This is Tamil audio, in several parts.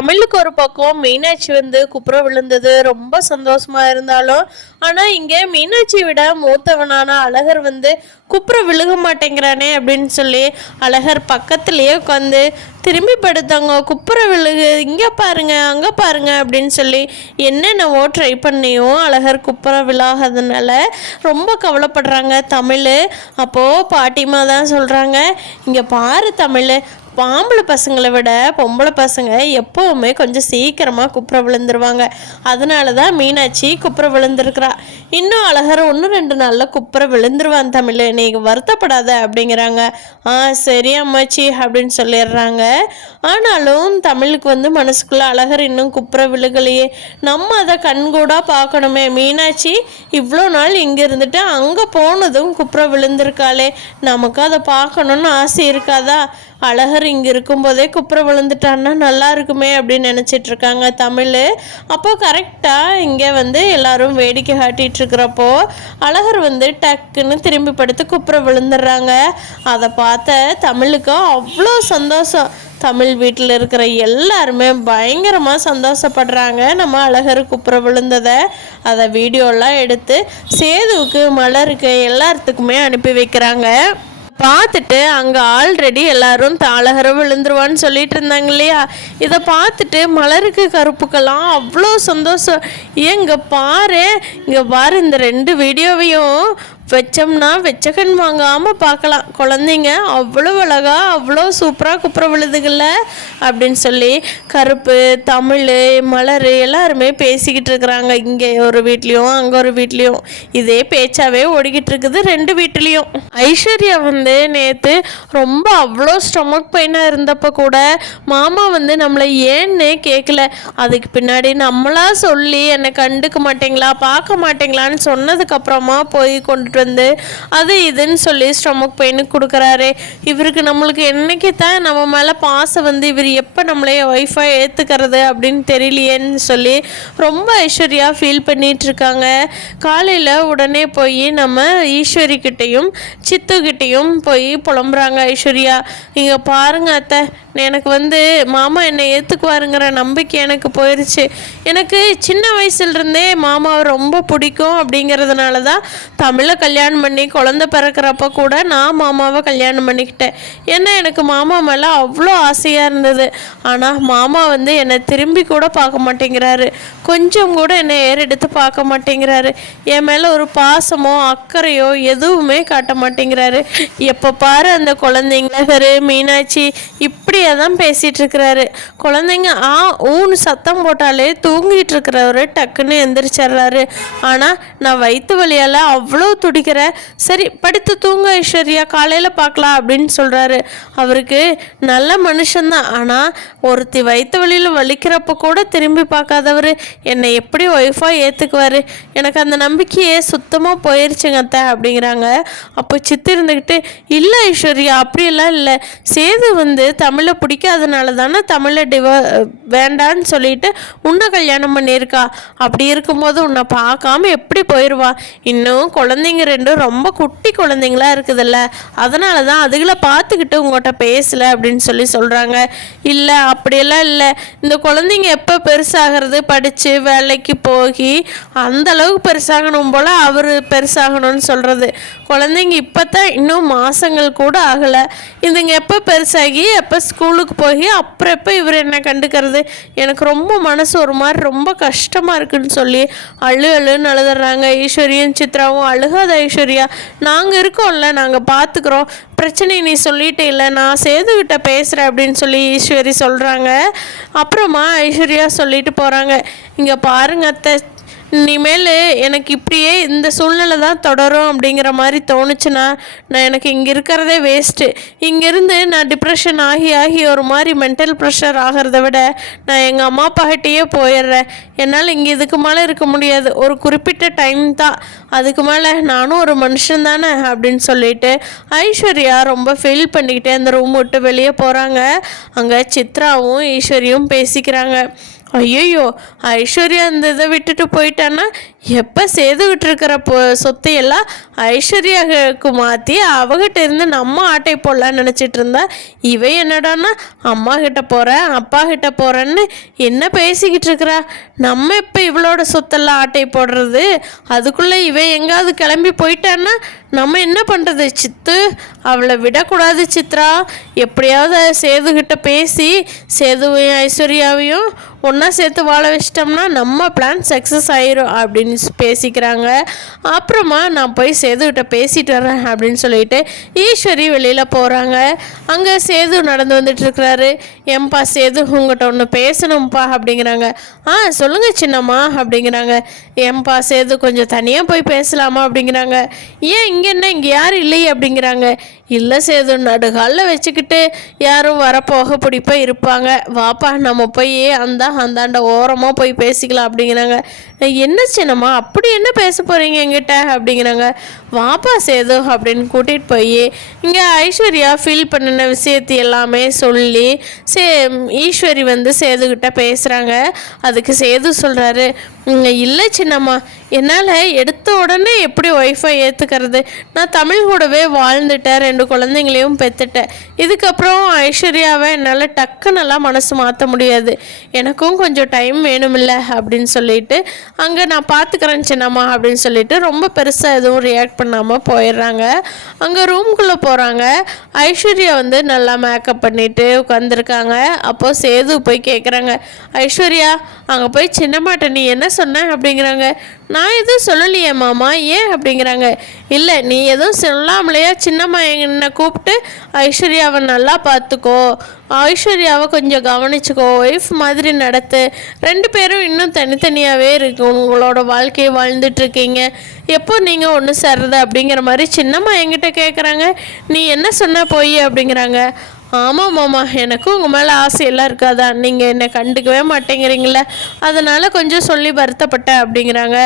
தமிழுக்கு ஒரு பக்கம் மீனாட்சி வந்து குப்புற விழுந்தது ரொம்ப சந்தோஷமா இருந்தாலும், ஆனா இங்க மீனாட்சி விட மூத்தவனான அழகர் வந்து குப்புற விழுக மாட்டேங்கிறானே அப்படின்னு சொல்லி அழகர் பக்கத்துலயே உட்காந்து திரும்பி படுத்தாங்க. குப்புற விழுகு, இங்கே பாருங்க அங்கே பாருங்க அப்படின்னு சொல்லி என்னென்னவோ ட்ரை பண்ணியும் அழகர் குப்புற விழாததுனால ரொம்ப கவலைப்படுறாங்க தமிழ். அப்போது பாட்டிமா தான் சொல்கிறாங்க, இங்கே பாரு தமிழ், ஆம்பளை பசங்களை விட பொம்பளை பசங்க எப்போவுமே கொஞ்சம் சீக்கிரமாக குப்புற விழுந்துருவாங்க. அதனால தான் மீனாட்சி குப்புற விழுந்திருக்கிறா. இன்னும் அழகர் 1-2 நாளில் குப்புற விழுந்துருவான் தமிழ், நீங்கள் வருத்தப்படாத அப்படிங்கிறாங்க. சரி அம்மாச்சி அப்படின்னு சொல்லிடுறாங்க. ஆனாலும் தமிழுக்கு வந்து மனசுக்குள்ளே அழகர் இன்னும் குப்புற விழுகலையே, நம்ம அதை கண்கூடாக பார்க்கணுமே. மீனாட்சி இவ்வளோ நாள் இங்கே இருந்துட்டு அங்கே போனதும் குப்புற விழுந்திருக்காளே, நமக்கு அதை பார்க்கணுன்னு ஆசை இருக்காதா? அழகர் இங்கே இருக்கும்போதே குப்புற விழுந்துட்டான்னா நல்லா இருக்குமே அப்படின்னு நினச்சிட்டு இருக்காங்க தமிழ். அப்போ கரெக்டாக இங்கே வந்து எல்லாரும் வேடிக்கை காட்டிகிட்டு இருக்கிறப்போ அழகர் வந்து டக்குன்னு திரும்பி படுத்து குப்புற விழுந்துடுறாங்க. அதை பார்த்த தமிழுக்கு அவ்வளோ சந்தோஷம். தமிழ் வீட்டில் இருக்கிற எல்லாருமே பயங்கரமாக சந்தோஷப்படுறாங்க நம்ம அழகர் குப்புற விழுந்ததை. அதை வீடியோலாம் எடுத்து சேதுவுக்கு மலருக்கு எல்லாத்துக்குமே அனுப்பி வைக்கிறாங்க. பார்த்துட்டு அங்கே ஆல்ரெடி எல்லாரும் அழகர விழுந்துருவான்னு சொல்லிட்டு இருந்தாங்க இல்லையா, இதை பார்த்துட்டு மலருக்கு கருப்புக்கெல்லாம் அவ்வளோ சந்தோஷம். இங்கே பாரு இந்த 2 வீடியோவையும் வச்சோம்னா வெச்சக்கண் வாங்காமல் பார்க்கலாம். குழந்தைங்க அவ்வளோ அழகா அவ்வளோ சூப்பராக குப்புற விழுதுகள்ல அப்படின்னு சொல்லி கருப்பு தமிழ் மலர் எல்லாருமே பேசிக்கிட்டு இருக்கிறாங்க. இங்கே ஒரு வீட்லேயும் அங்கே ஒரு வீட்லேயும் இதே பேச்சாவே ஓடிக்கிட்டு இருக்குது 2 வீட்லேயும். ஐஸ்வர்யா வந்து நேற்று ரொம்ப அவ்வளோ ஸ்டொமக் பெயினாக இருந்தப்போ கூட மாமா வந்து நம்மளை ஏன்னே கேட்கல. அதுக்கு பின்னாடி நம்மளா சொல்லி என்னை கண்டுக்க மாட்டேங்களா பார்க்க மாட்டேங்களான்னு சொன்னதுக்கப்புறமா போய் கொண்டுட்டு வந்து அது இதுன்னு சொல்லி ஸ்டொமக் பெயினுக்கு கொடுக்குறாரு. இவருக்கு நம்மளுக்கு என்னைக்கு தான் நம்ம மேலே பாசம் வந்து இவர் எப்போ நம்மளையே ஒய்ஃபாக ஏற்றுக்கிறது அப்படின்னு தெரியலையேன்னு சொல்லி ரொம்ப ஐஸ்வர்யா ஃபீல் பண்ணிகிட்ருக்காங்க. காலையில் உடனே போய் நம்ம ஈஸ்வரிக்கிட்டையும் சித்துக்கிட்டையும் போய் புலம்புறாங்க ஐஸ்வர்யா. இங்கே பாருங்க அத்தை, எனக்கு வந்து மாமா என்னை ஏற்றுக்குவாருங்கிற நம்பிக்கை எனக்கு போயிடுச்சு. எனக்கு சின்ன வயசுலேருந்தே மாமாவை ரொம்ப பிடிக்கும். அப்படிங்கிறதுனால தான் தமிழை கல்யாணம் பண்ணி குழந்தை பிறக்கிறப்ப கூட நான் மாமாவை கல்யாணம் பண்ணிக்கிட்டேன். ஏன்னா எனக்கு மாமா மேலே அவ்வளோ ஆசையாக இருந்தது. ஆனால் மாமா வந்து என்னை திரும்பி கூட பார்க்க மாட்டேங்கிறாரு, கொஞ்சம் கூட என்னை ஏறெடுத்து பார்க்க மாட்டேங்கிறாரு. என் மேலே ஒரு பாசமோ அக்கறையோ எதுவுமே காட்ட மாட்டேங்கிறாரு. எப்போ பாரு அந்த குழந்தைங்க மீனாட்சி இப்படியே தான் பேசிகிட்டு இருக்கிறாரு. குழந்தைங்க ஊன்னு சத்தம் போட்டாலே தூங்கிட்டு இருக்கிறவரு டக்குன்னு எந்திரிச்சிட்றாரு. ஆனால் நான் வயிற்று வலியால் அவ்வளோ துடிக்கிறேன். சரி படுத்து தூங்க ஐஸ்வர்யா, காலையில் பார்க்கலாம் அப்படின்னு சொல்கிறாரு. அவருக்கு நல்ல மனுஷன்தான். ஆனால் ஒருத்தி வயிற்று வலியில் வலிக்கிறப்ப கூட திரும்பி பார்க்காதவர் என்னை எப்படி ஒய்ஃபாக ஏற்றுக்குவார்? எனக்கு அந்த நம்பிக்கையே சுத்தமாக போயிடுச்சுங்க அத்தை அப்படிங்கிறாங்க. அப்போ சித்து இருந்துக்கிட்டு, இல்லை ஐஸ்வர்யா அப்படியெல்லாம் இல்லை, சேது வந்து தமிழை பிடிக்காதனால தானே தமிழை வேண்டான்னு சொல்லிட்டு உன்னை கல்யாணம் பண்ணியிருக்கா. அப்படி இருக்கும்போது உன்னை பார்க்காம எப்படி போயிடுவா? இன்னும் குழந்தைங்க 2 ரொம்ப குட்டி குழந்தைங்களா இருக்குதுல்ல, அதனால தான் அதுகளை பார்த்துக்கிட்டு உங்கள்கிட்ட பேசலை அப்படின்னு சொல்லி சொல்கிறாங்க. இல்லை அப்படியெல்லாம் இல்லை, இந்த குழந்தைங்க எப்போ பெருசாகிறது படித்து வேலைக்கு போய் அந்த அளவுக்கு பெருசாகணும் போல் அவர் பெருசாகணும்னு சொல்கிறது. குழந்தைங்க இப்போ தான் இன்னும் மாதங்கள் கூட ஆகலை. இதுங்க எப்போ பெருசாகி எப்போ ஸ்கூலுக்கு போய் அப்புறம் எப்போ இவர் என்ன கண்டுக்கிறது? எனக்கு ரொம்ப மனசு ஒரு மாதிரி ரொம்ப கஷ்டமாக இருக்குன்னு சொல்லி அழுன்னு அழுதுறாங்க. ஈஸ்வரியும் சித்ராவும், அழுகாத ஐஸ்வர்யா, நாங்கள் இருக்கோம்ல, நாங்கள் பார்த்துக்குறோம், பிரச்சனை நீ சொல்லிட்டே இல்லை, நான் சேதுக்கிட்ட பேசுகிறேன் அப்படின்னு சொல்லி ஈஸ்வரி சொல்கிறாங்க. அப்புறமா ஐஸ்வர்யா சொல்லிட்டு போகிறாங்க, இங்கே பாருங்க அத்தை, இனிமேல் எனக்கு இப்படியே இந்த சூழ்நிலை தான் தொடரும் அப்படிங்கிற மாதிரி தோணுச்சுன்னா நான் எனக்கு இங்கே இருக்கிறதே வேஸ்ட்டு. இங்கேருந்து நான் டிப்ரெஷன் ஆகி ஒரு மாதிரி மென்டல் ப்ரெஷர் ஆகிறத விட நான் எங்கள் அம்மா அப்பாகிட்டேயே போயிடுறேன். என்னால் இங்கே இதுக்கு மேலே இருக்க முடியாது, ஒரு குறிப்பிட்ட டைம் தான், அதுக்கு மேலே நானும் ஒரு மனுஷன் தானே அப்படின்னு சொல்லிட்டு ஐஸ்வர்யா ரொம்ப ஃபீல் பண்ணிக்கிட்டே அந்த ரூம் விட்டு வெளியே போகிறாங்க. அங்கே சித்ராவும் ஈஸ்வரியும் பேசிக்கிறாங்க. ஐயோ ஐஸ்வர்யா அந்த இதை விட்டுட்டு போயிட்டான்னா எப்போ சேதுக்கிட்டு இருக்கிற சொத்தையெல்லாம் ஐஸ்வர்யாவுக்கு மாற்றி அவகிட்ட இருந்து நம்ம ஆட்டை போடலான்னு நினச்சிட்டு இருந்தா இவ என்னடான்னா அம்மா கிட்ட போகிறேன் அப்பா கிட்ட போகிறேன்னு என்ன பேசிக்கிட்டு இருக்கிறா. நம்ம இப்போ இவளோட சொத்தெல்லாம் ஆட்டை போடுறது, அதுக்குள்ளே இவ எங்காவது கிளம்பி போயிட்டான்னா நம்ம என்ன பண்ணுறது சித்து? அவளை விடக்கூடாது சித்ரா. எப்படியாவது சேதுக்கிட்ட பேசி சேதுவையும் ஐஸ்வர்யாவையும் ஒன்றா சேர்த்து வாழ வச்சிட்டோம்னா நம்ம பிளான் சக்ஸஸ் ஆயிரும் அப்படின்னு பேசிக்கிறாங்க. அப்புறமா நான் போய் சேதுக்கிட்ட பேசிட்டு வரேன் அப்படின்னு சொல்லிட்டு ஈஸ்வரி வெளியில் போகிறாங்க. அங்கே சேது நடந்து வந்துட்டுருக்கிறாரு. ஏன்பா சேது உங்கள்கிட்ட ஒன்று பேசணும்ப்பா அப்படிங்கிறாங்க. சொல்லுங்கள் சின்னம்மா அப்படிங்கிறாங்க. ஏன்பா சேது கொஞ்சம் தனியாக போய் பேசலாமா அப்படிங்கிறாங்க. ஏன் இங்கே என்ன இங்கே யாரும் இல்லையே அப்படிங்கிறாங்க. இல்லை சேது நடுகாலில் வச்சுக்கிட்டு யாரும் வரப்போக பிடிப்பா இருப்பாங்க, வாப்பா நம்ம போய் அந்தாண்ட ஓரமாக போய் பேசிக்கலாம் அப்படிங்கிறாங்க. என்ன சின்னம்மா அப்படி என்ன பேச போகிறீங்க என்கிட்ட அப்படிங்கிறாங்க. வாப்பா சேது அப்படின்னு கூட்டிகிட்டு போய் இங்கே ஐஸ்வர்யா ஃபீல் பண்ணின விஷயத்தை எல்லாமே சொல்லி ஈஸ்வரி வந்து சேதுக்கிட்ட பேசுகிறாங்க. அதுக்கு சேது சொல்கிறாரு, இல்லை சின்னம்மா என்னால் எடுத்த உடனே எப்படி ஒய்ஃபை ஏற்றுக்கிறது? நான் தமிழ் கூடவே வாழ்ந்துட்டேன், 2 குழந்தைங்களையும் பெற்றுட்டேன். இதுக்கப்புறம் ஐஸ்வர்யாவை என்னால் டக்குன்னெல்லாம் மனசு மாற்ற முடியாது, எனக்கும் கொஞ்சம் டைம் வேணுமில்ல அப்படின்னு சொல்லிட்டு அங்கே நான் பார்த்துக்கிறேன் சின்னம்மா அப்படின்னு சொல்லிட்டு ரொம்ப பெருசாக எதுவும் ரியாக்ட் பண்ணாமல் போயிடுறாங்க. அங்கே ரூம்குள்ளே போகிறாங்க. ஐஸ்வர்யா வந்து நல்லா மேக்கப் பண்ணிவிட்டு உட்காந்துருக்காங்க. அப்போது சேது போய் கேட்குறாங்க, ஐஸ்வர்யா அங்கே போய் சின்னம்மாட்ட நீ என்ன சொன்ன அப்படிங்கிறாங்க. நான் எதுவும் சொல்லலையே மாமா, ஏன் அப்படிங்கிறாங்க. இல்லை நீ எதுவும் சொல்லாமலையா சின்னம்மா என்னை கூப்பிட்டு ஐஸ்வர்யாவை நல்லா பார்த்துக்கோ, ஐஸ்வர்யாவை கொஞ்சம் கவனிச்சுக்கோ, ஒய்ஃப் மாதிரி நடத்து, 2 பேரும் இன்னும் தனித்தனியாகவே இருக்கு, உங்களோட வாழ்க்கையை வாழ்ந்துட்டுருக்கீங்க, எப்போ நீங்கள் ஒன்று சேர்றது அப்படிங்கிற மாதிரி சின்னம்மா என்கிட்ட கேட்குறாங்க. நீ என்ன சொன்ன போய் அப்படிங்கிறாங்க. ஆமாம் மாமா, எனக்கும் உங்கள் மேலே ஆசையெல்லாம் இருக்காதா, நீங்கள் என்னை கண்டுக்கவே மாட்டேங்கிறீங்களே, அதனால் கொஞ்சம் சொல்லி வருத்தப்பட்டேன் அப்படிங்கிறாங்க.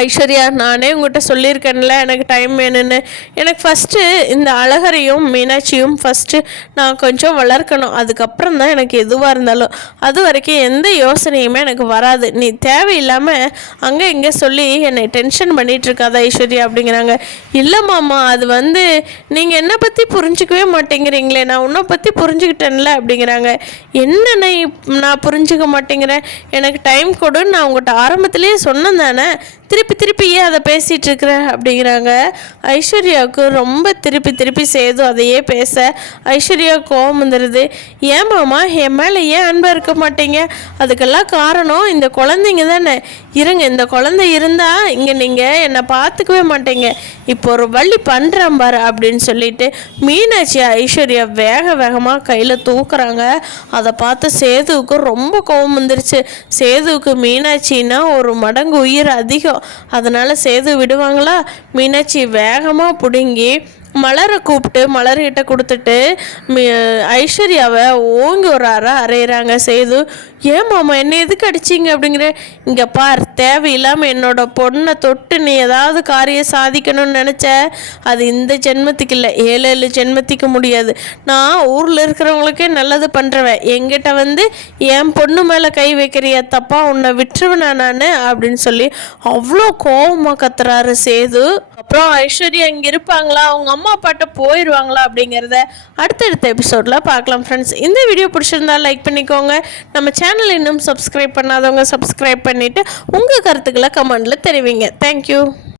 ஐஸ்வர்யா நானே உங்கள்கிட்ட சொல்லியிருக்கேன்ல எனக்கு டைம் வேணும்னு. எனக்கு ஃபஸ்ட்டு இந்த அழகரையும் மீனாட்சியும் ஃபஸ்ட்டு நான் கொஞ்சம் வளர்க்கணும், அதுக்கப்புறம் தான் எனக்கு எதுவாக இருந்தாலும், அது வரைக்கும் எந்த யோசனையுமே எனக்கு வராது. நீ தேவையில்லாமல் அங்கே இங்கே சொல்லி என்னை டென்ஷன் பண்ணிகிட்ருக்காத ஐஸ்வர்யா அப்படிங்கிறாங்க. இல்லை மாமா, அது வந்து நீங்கள் என்னை பற்றி புரிஞ்சிக்கவே மாட்டேங்கிறீங்களே, நான் உன்னை பற்றி புரிஞ்சுக்கிட்டேன்ல அப்படிங்கிறாங்க. என்னென்ன நான் புரிஞ்சுக்க மாட்டேங்கிறேன், எனக்கு டைம் கொடுன்னு நான் உங்கள்கிட்ட ஆரம்பத்துலேயே சொன்னேன் தானே, திருப்பி ஏன் அதை பேசிகிட்டு இருக்கிற அப்படிங்கிறாங்க. ஐஸ்வர்யாவுக்கு ரொம்ப திருப்பி சேது அதையே பேச ஐஸ்வர்யா கோவம் வந்துடுது. ஏன் மாமா என் மேலே ஏன் அன்பாக இருக்க மாட்டீங்க? அதுக்கெல்லாம் காரணம் இந்த குழந்தைங்க தானே. இருங்க, இந்த குழந்தை இருந்தால் இங்கே நீங்கள் என்னை பார்த்துக்கவே மாட்டீங்க, இப்போ ஒரு வழி பண்ணுறேன் பாரு அப்படின்னு சொல்லிட்டு மீனாட்சி ஐஸ்வர்யா வேகமாக கையில் தூக்குறாங்க. அதை பார்த்து சேதுவுக்கு ரொம்ப கோவம் வந்துருச்சு. சேதுவுக்கு மீனாட்சின்னா ஒரு மடங்கு உயிர் அதிகம், அதனால சேது விடுவாங்களா? மீனாட்சி வேகமாக பிடுங்கி மலரை கூப்பிட்டு மலர்கிட்ட கொடுத்துட்டு ஐஸ்வர்யாவை ஓங்கி ஒரு அரைகிறாங்க சேது. ஏன் மாமா என்ன எதுக்கு அடிச்சிங்க அப்படிங்கிற. இங்கே பார், தேவையில்லாமல் என்னோட பொண்ணை தொட்டு நீ ஏதாவது காரியம் சாதிக்கணும்னு நினச்ச, அது இந்த ஜென்மத்துக்கு இல்லை 7 ஜென்மத்துக்கு முடியாது. நான் ஊரில் இருக்கிறவங்களுக்கே நல்லது பண்ணுறவன், என்கிட்ட வந்து என் பொண்ணு மேலே கை வைக்கிறிய தப்பா, உன்னை விட்டுருவேனா நான் அப்படின்னு சொல்லி அவ்வளோ கோபமாக கத்துறாரு சேது. அப்புறம் ஐஸ்வர்யா இங்கே இருப்பாங்களா, அவங்க அம்மா அப்பாட்ட போயிடுவாங்களா அப்படிங்கிறத அடுத்தடுத்த எபிசோடில் பார்க்கலாம் ஃப்ரெண்ட்ஸ். இந்த வீடியோ பிடிச்சிருந்தா லைக் பண்ணிக்கோங்க. நம்ம சேனல் இன்னும் சப்ஸ்கிரைப் பண்ணாதவங்க சப்ஸ்கிரைப் பண்ணிவிட்டு உங்கள் கருத்துக்களை கமெண்டில் தெரிவிங்க. தேங்க்யூ.